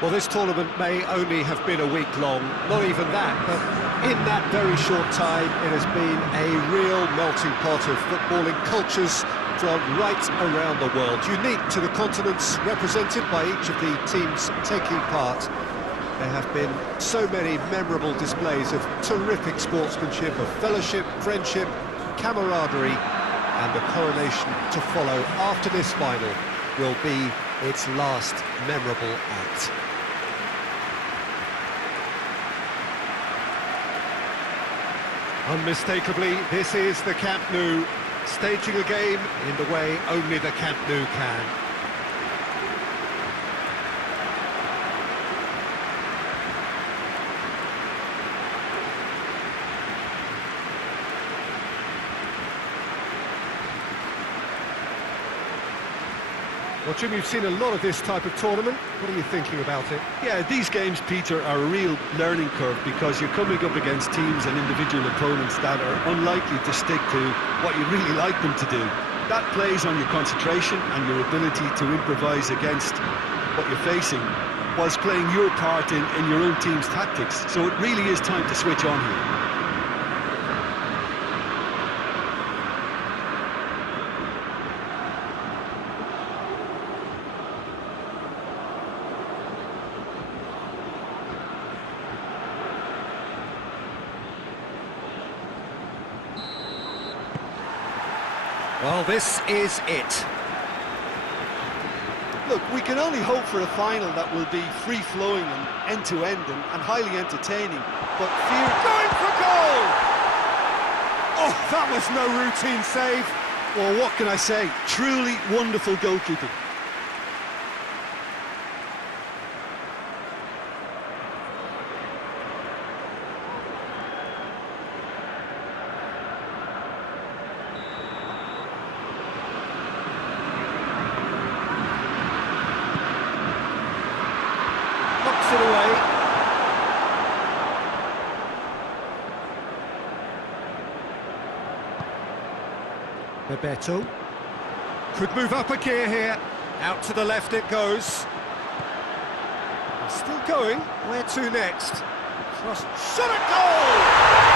Well, this tournament may only have been a week long, not even that, but in that very short time, it has been a real melting pot of footballing cultures from right around the world, unique to the continents represented by each of the teams taking part. There have been so many memorable displays of terrific sportsmanship, of fellowship, friendship, camaraderie, and the coronation to follow after this final will be its last memorable act. Unmistakably, this is the Camp Nou, staging a game in the way only the Camp Nou can. Well, Jim, you've seen a lot of this type of tournament. What are you thinking about it? Yeah, these games, Peter, are a real learning curve because you're coming up against teams and individual opponents that are unlikely to stick to what you really like them to do. That plays on your concentration and your ability to improvise against what you're facing whilst playing your part in your own team's tactics. So it really is time to switch on here. Well, this is it. Look, we can only hope for a final that will be free-flowing and end-to-end and highly entertaining, but fear... Going for goal! Oh, that was no routine save. Well, what can I say? Truly wonderful goalkeeping. Knocks it away. Bebeto could move up a gear here. Out to the left it goes. Still going. Where to next? Shot at goal!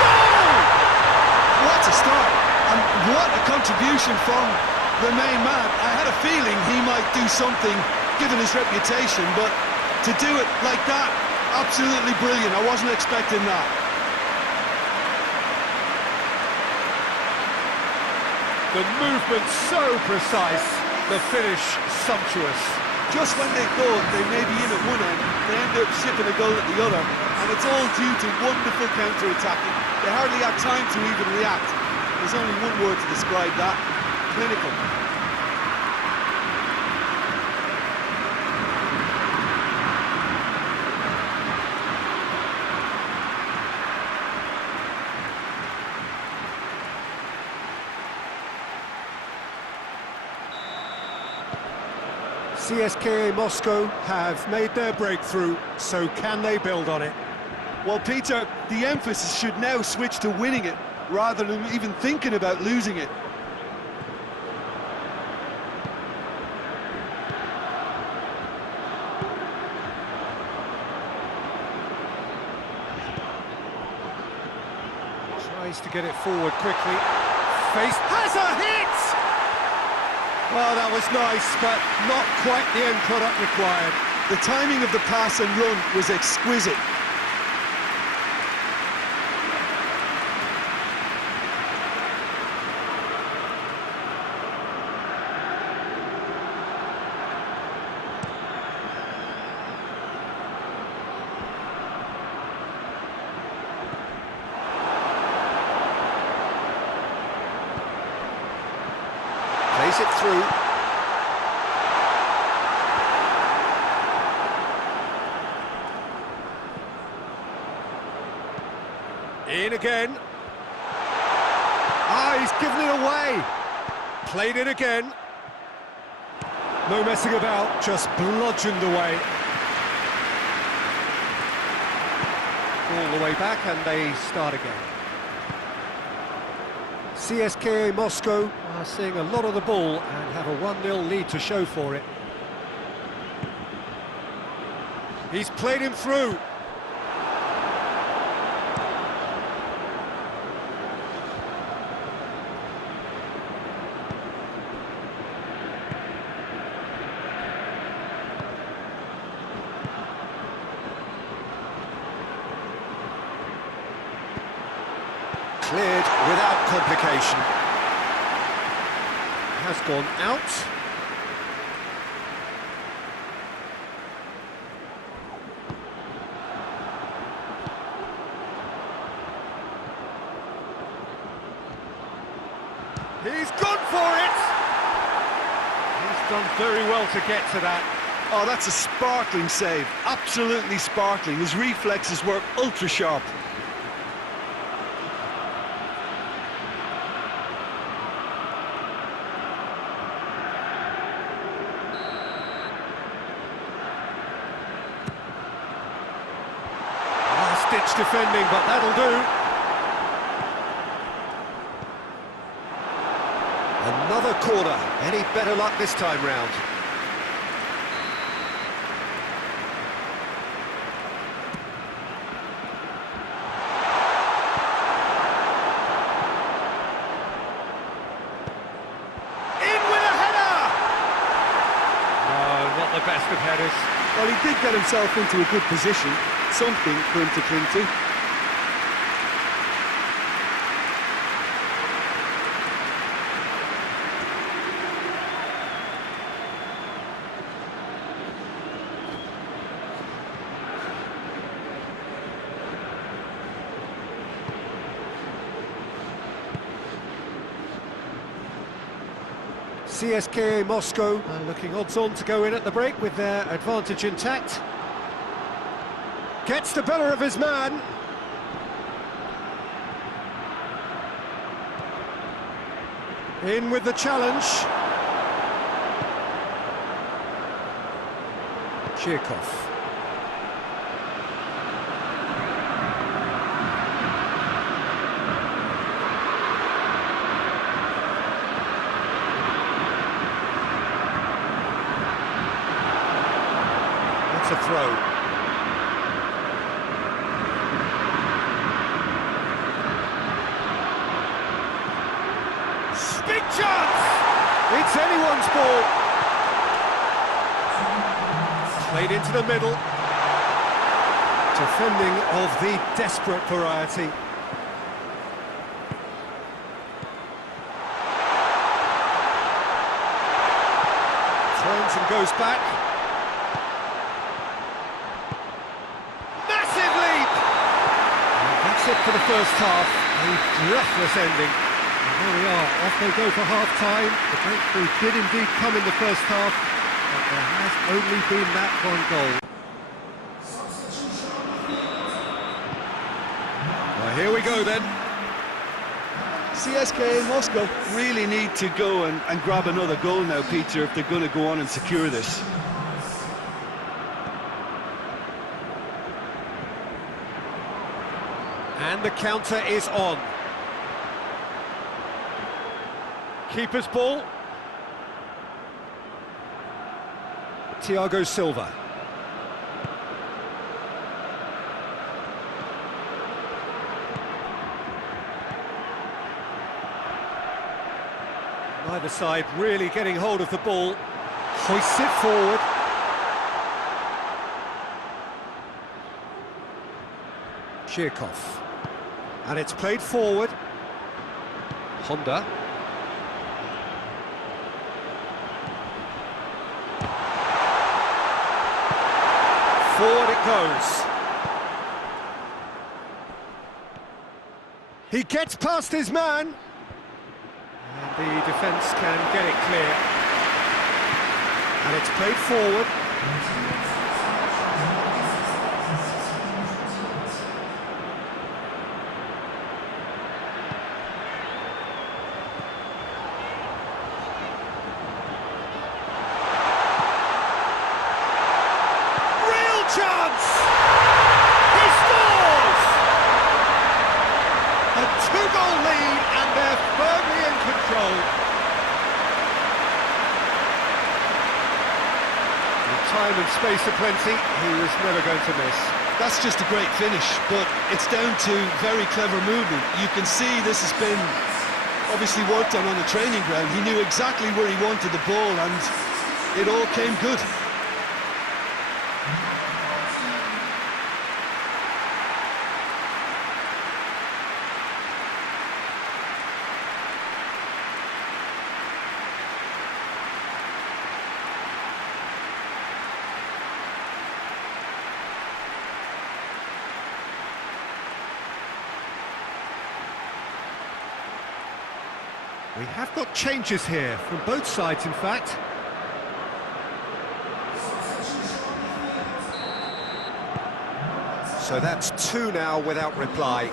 Goal! What a start, and what a contribution from the main man. I had a feeling he might do something, given his reputation, but to do it like that, absolutely brilliant. I wasn't expecting that. The movement so precise, the finish sumptuous. Just when they thought they may be in at one end, they end up shipping a goal at the other, and it's all due to wonderful counter-attacking. They hardly had time to even react. There's only one word to describe that: clinical. CSKA Moscow have made their breakthrough, so can they build on it? Well, Peter, the emphasis should now switch to winning it, rather than even thinking about losing it. Tries to get it forward quickly. Face has a hit! Well, that was nice, but not quite the end product required. The timing of the pass and run was exquisite. Plays it through. In again. Ah, he's given it away. Played it again. No messing about, just bludgeoned away. All the way back and they start again. CSKA Moscow are seeing a lot of the ball and have a 1-0 lead to show for it. He's played him through. Cleared without complication. Has gone out. He's gone for it! He's done very well to get to that. Oh, that's a sparkling save. Absolutely sparkling. His reflexes were ultra sharp. Last-ditch defending, but that'll do. Another corner. Any better luck this time round? In with a header! No, not the best of headers. Well, he did get himself into a good position. Something for him to cling to. CSKA Moscow looking odds-on to go in at the break with their advantage intact. Gets the better of his man. In with the challenge. Chirkov. That's a throw. Big chance! It's anyone's ball. Played into the middle. Defending of the desperate variety. Turns and goes back. Massive leap! And that's it for the first half. A breathless ending. There we are, off they go for half-time. The breakthrough did indeed come in the first half, but there has only been that one goal. Well, here we go then. CSKA in Moscow really need to go and grab another goal now, Peter, if they're going to go on and secure this. And the counter is on. Keeper's ball. Thiago Silva. Neither side really getting hold of the ball. Hoists it forward. Chirkov. And it's played forward. Honda. Forward it goes. He gets past his man. And the defence can get it clear. And it's played forward. Chance! He scores! A two-goal lead and they're firmly in control. The time and space aplenty, he was never going to miss. That's just a great finish, but it's down to very clever movement. You can see this has been obviously worked on the training ground. He knew exactly where he wanted the ball, and it all came good. We have got changes here, from both sides in fact. So that's two now without reply.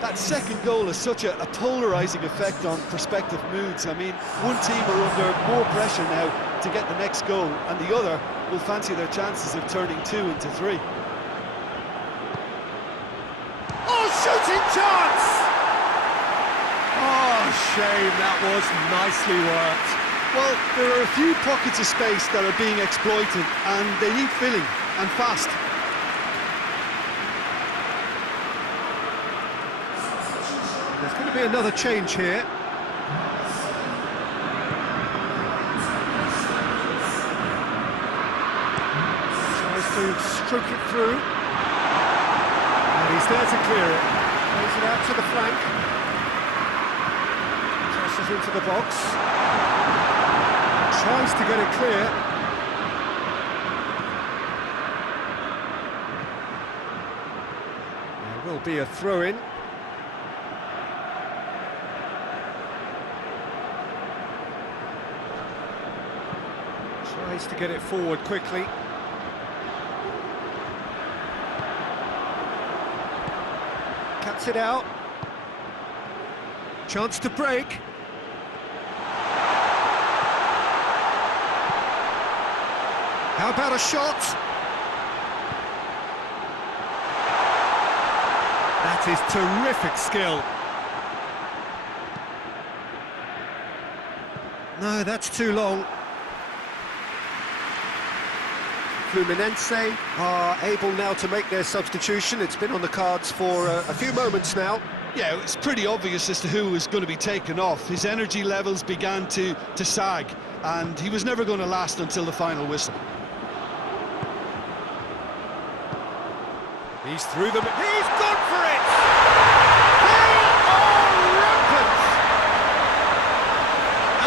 That second goal has such a polarising effect on prospective moods. I mean, one team are under more pressure now to get the next goal, and the other will fancy their chances of turning 2 into 3. Oh, shooting chance! Oh, shame, that was nicely worked. Well, there are a few pockets of space that are being exploited, and they need filling, and fast. There's going to be another change here. Tries to stroke it through. And he's there to clear it. Plays it out to the flank. Tosses into the box. Tries to get it clear. There will be a throw-in. Tries to get it forward quickly. Cuts it out. Chance to break. How about a shot? That is terrific skill. No, that's too long. Fluminense are able now to make their substitution. It's been on the cards for a few moments now. Yeah, it's pretty obvious as to who was going to be taken off. His energy levels began to sag, and he was never going to last until the final whistle. He's through them. He's gone for it! They are rampant!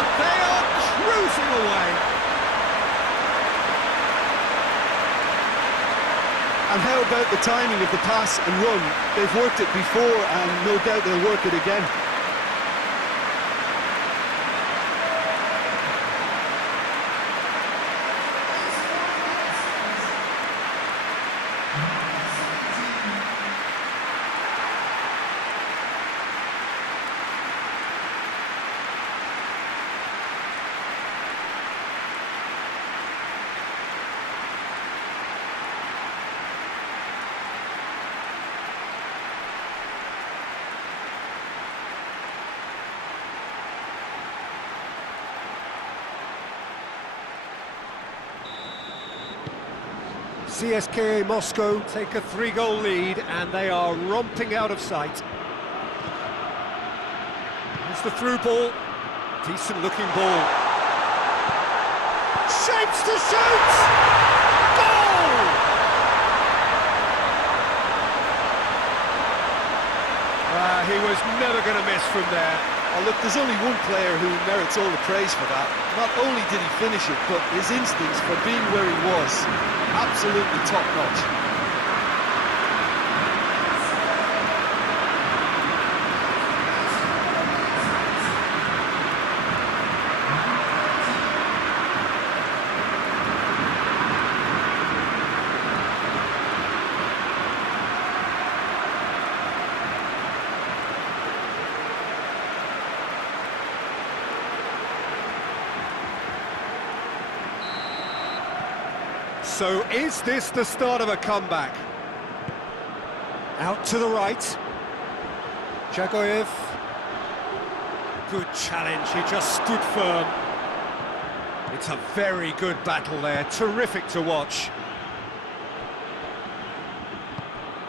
And they are cruising away. And how about the timing of the pass and run? They've worked it before, and no doubt they'll work it again. CSKA Moscow take a 3-goal lead and they are romping out of sight. Here's the through ball. Decent looking ball. Shapes to shoot! Goal! He was never going to miss from there. Oh, look, there's only one player who merits all the praise for that. Not only did he finish it, but his instincts for being where he was, absolutely top-notch. So is this the start of a comeback? Out to the right. Jagoyev. Good challenge, he just stood firm. It's a very good battle there, terrific to watch.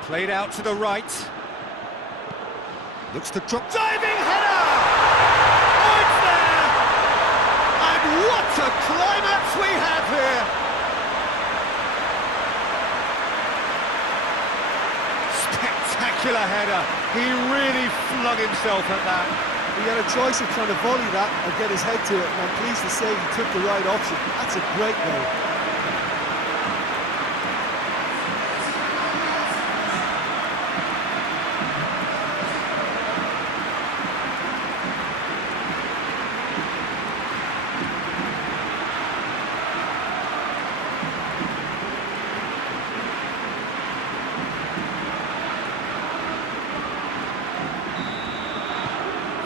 Played out to the right. Looks to drop, diving header! Oh, it's there! And what a climax we have here! Spectacular header. He really flung himself at that. He had a choice of trying to volley that or get his head to it, and I'm pleased to say he took the right option. That's a great goal.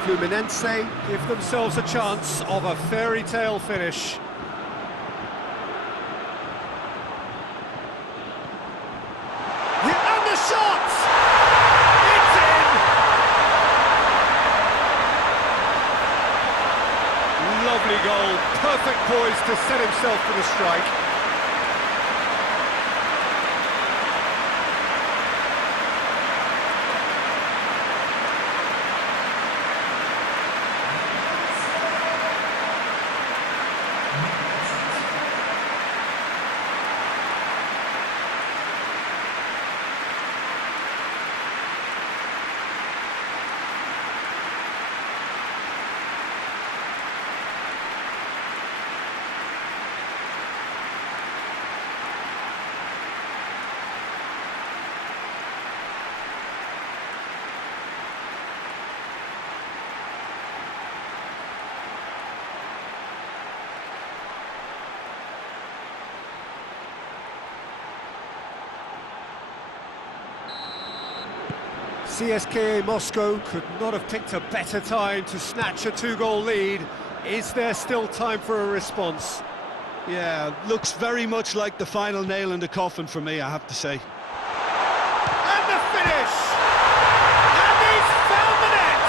Fluminense give themselves a chance of a fairy tale finish. And the shot! It's in! Lovely goal, perfect poise to set himself for the strike. CSKA Moscow could not have picked a better time to snatch a two-goal lead. Is there still time for a response? Yeah, looks very much like the final nail in the coffin for me, I have to say. And the finish! And he's found the net!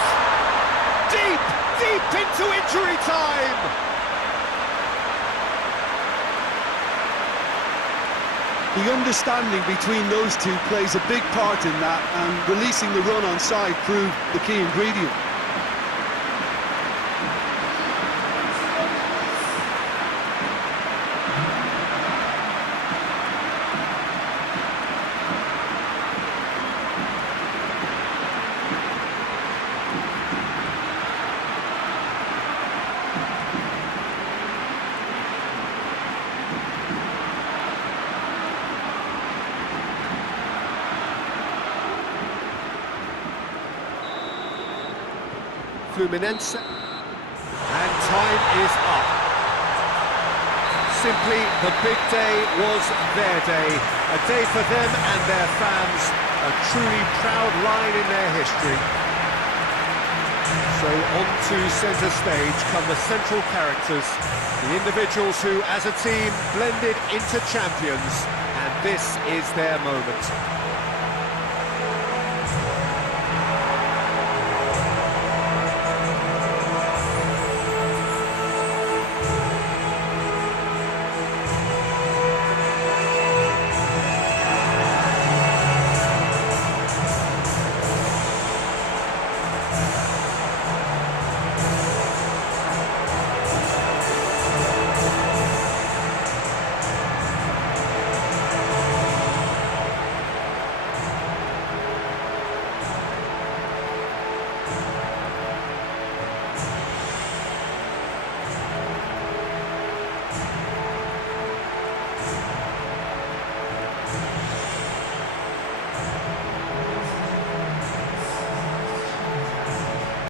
Deep, deep into injury time! The understanding between those two plays a big part in that, and releasing the run on side proved the key ingredient. Fluminense, and time is up. Simply, the big day was their day, a day for them and their fans, a truly proud line in their history. So on to centre stage come the central characters, the individuals who, as a team, blended into champions, and this is their moment.